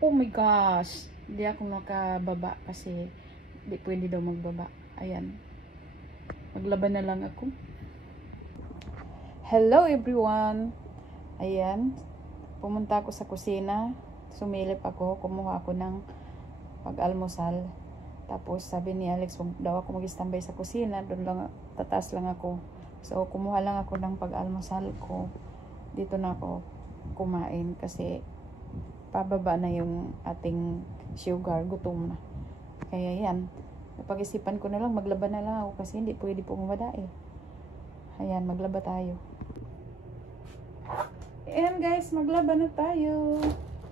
Oh my gosh. Hindi ako makababa kasi hindi pwede daw magbaba. Ayan. Maglaban na lang ako. Hello everyone. Ayan. Pumunta ako sa kusina. Sumilip ako. Kumuha ako ng pag-almusal. Tapos sabi ni Alex, huwag daw ako mag-standby sa kusina. Doon lang, tataas lang ako. So, kumuha lang ako ng pag-almusal ko. Dito na ako kumain kasi pababa na yung ating sugar. Gutom na. Kaya yan. Napag-isipan ko na lang, maglaba na lang ako kasi hindi pwede pumabada eh. Ayan, maglaba tayo. Ayan guys, maglaba na tayo.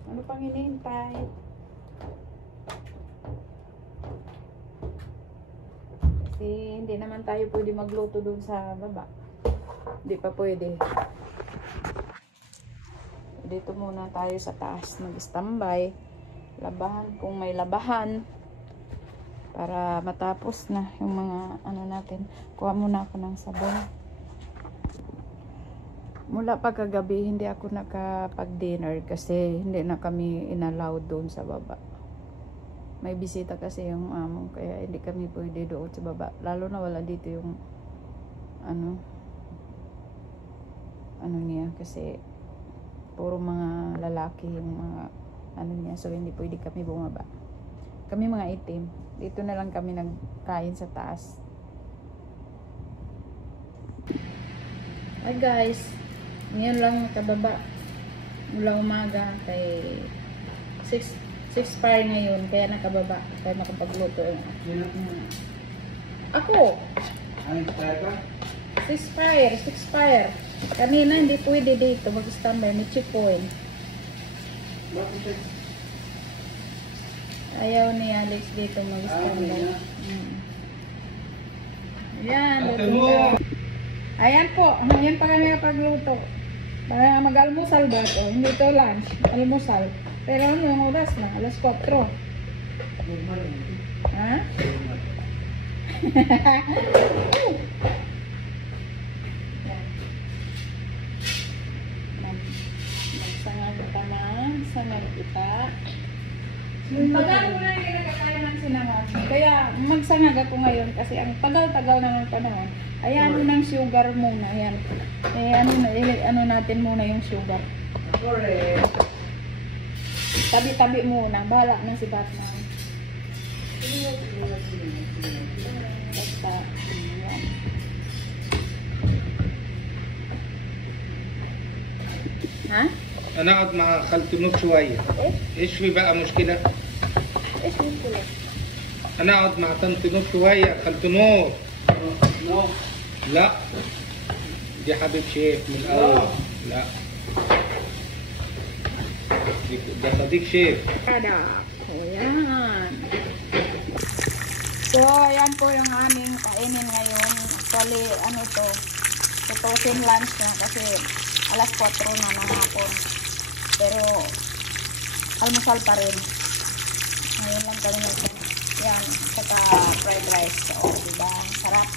Ano pang hinihintay? Kasi hindi naman tayo pwede magluto doon sa baba. Hindi pa pwede. Dito muna tayo sa taas. Mag-standby. Labahan kung may labahan. Para matapos na yung mga ano natin. Kuha muna ako ng sabon. Mula pagkagabi, hindi ako nakapag-dinner kasi hindi na kami inallowed doon sa baba. May bisita kasi yung amo, kaya hindi kami pwede doon sa baba. Lalo na wala dito yung ano niya kasi puro mga lalaki yung mga ano niya, so hindi pwede kami bumaba. Kami mga itim, dito na lang kami nagkain sa taas. Hi guys, ngayon lang nakababa mula umaga kay 6 fire ngayon, kaya nakababa kaya makapagluto ako. 6 fire kanina hindi pwede dito mag-standby, may checkpoint. Ayaw ni Alex dito mag-standby. Ayan, ayan po, ayan pa kami pagluto para mag-almusal ba ito, hindi ito lunch, almusal. Pero ano yung oras na? Alas 4. Ha? Magsangag kita na. Sangag kita. Tagal ko na yung kinakakaya ng sinangag. Kaya magsangag ako ngayon kasi ang tagal-tagal na ng panahon. Ayan mo ng sugar muna. Ayan. Ano natin muna yung sugar. Tabi-tabi muna. Bahala na si Batman. Basta. Ayan. ها؟ أنا أقعد مع خالة نور شوية. إيش في بقى مشكلة؟ إيش مشكلة؟ أنا أقعد مع طنط نور شوية، خالة نور. لا. دي حبيب شيخ من الأول. لا. ده صديق شيخ. Ada. Ayan. So, ayan po yung aming kainin ngayon. Actually, ano to, tutusin lunch na kasi alas 4 na ng hapon. Pero, almusal pa rin. Ngayon lang kami natin. Yan, saka fried rice. O, diba? Sarap.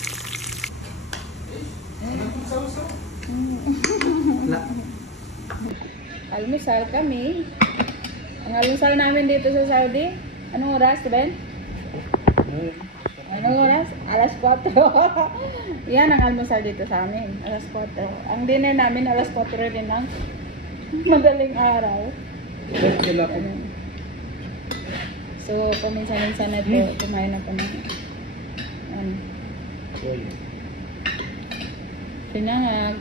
Almusal kami. Ang almusal namin dito sa Saudi, anong oras, Ben? Anong oras? Alas 4. Yan ang almusal dito sa amin. Alas 4. Ang dinner namin, alas 4 rin ng madaling araw. So, paminsan-minsan na ito, kumain ako ng sinangag.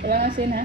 Walang asin ha?